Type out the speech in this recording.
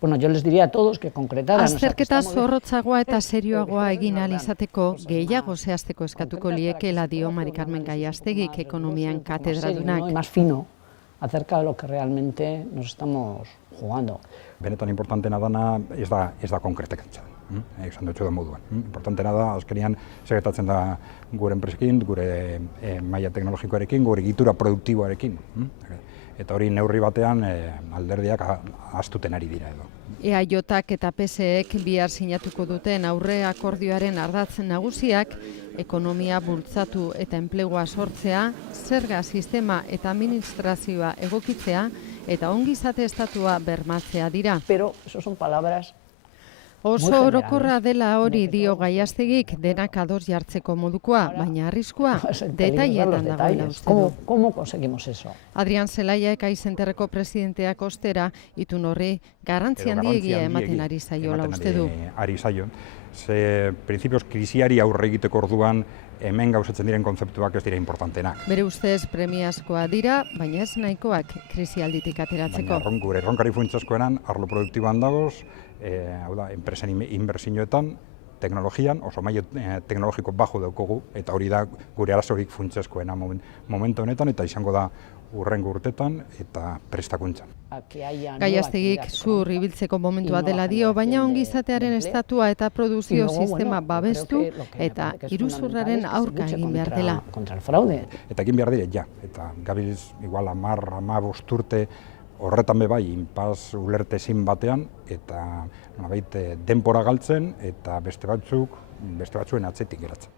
Bueno, yo les diría a todos que concretaran. Azterketa zorrotzagoa eta serioagoa egin ahal izateko gehiago zehazteko eskatuko liekeela dio Mari Carmen Gallastegik ekonomian katedradunak. Más fino acerca de lo que realmente nos estamos jugando. Benetan importantena dana ez da konkretekatza. Esan dutxo da moduan. Importantena da, azkenean, segetatzen da gure enpresekin, gure maila teknologikoarekin, gure egitura produktiboarekin. Eta hori neurri batean alderdiak ahaztuten ari dira edo. EAJak eta PSEek bihar sinatuko duten aurre akordioaren ardatz nagusiak, ekonomia bultzatu eta enplegua sortzea, zerga sistema eta administrazioa egokitzea eta ongizate estatua bermatzea dira. Pero eso son palabras. Oso orokorra dela hori dio Gallastegik denak ados jartzeko modukoa, baina arriskua detailetan dagoela uste du. ¿Cómo conseguimos eso? Adrian Zelaya Ekaizenterreko presidenteak ostera, itun horri garrantzi handiegia ematen ari zaiola uste du. Ari zaio. Ze printzipioz krisiari aurre egiteko orduan hemen gauzatzen diren kontzeptuak ez dira importantenak. Bere ustez premiazkoa dira, baina ez nahikoak krisialditik ateratzeko. Baina gure erronkari funtsezkoenan arlo produktiboan dagoz, hau da, enpresen inbertsioetan, teknologian, oso maila teknologiko bajo daukogu, eta hori da gure arazorik funtsezkoena momentu honetan, eta izango da hurrengo urtetan eta prestakuntzan. Gallastegik zur ibiltzeko momentua dela dio, baina ongizatearen estatua eta produzio sistema babestu eta iruzurraren aurka egin behar dela. Eta egin behar dire, ja. Eta gabilz, igual 10-15 urte horretan bebai, inpaz ulertezin batean, eta denpora galtzen, eta beste batzuen atzetik geratzen.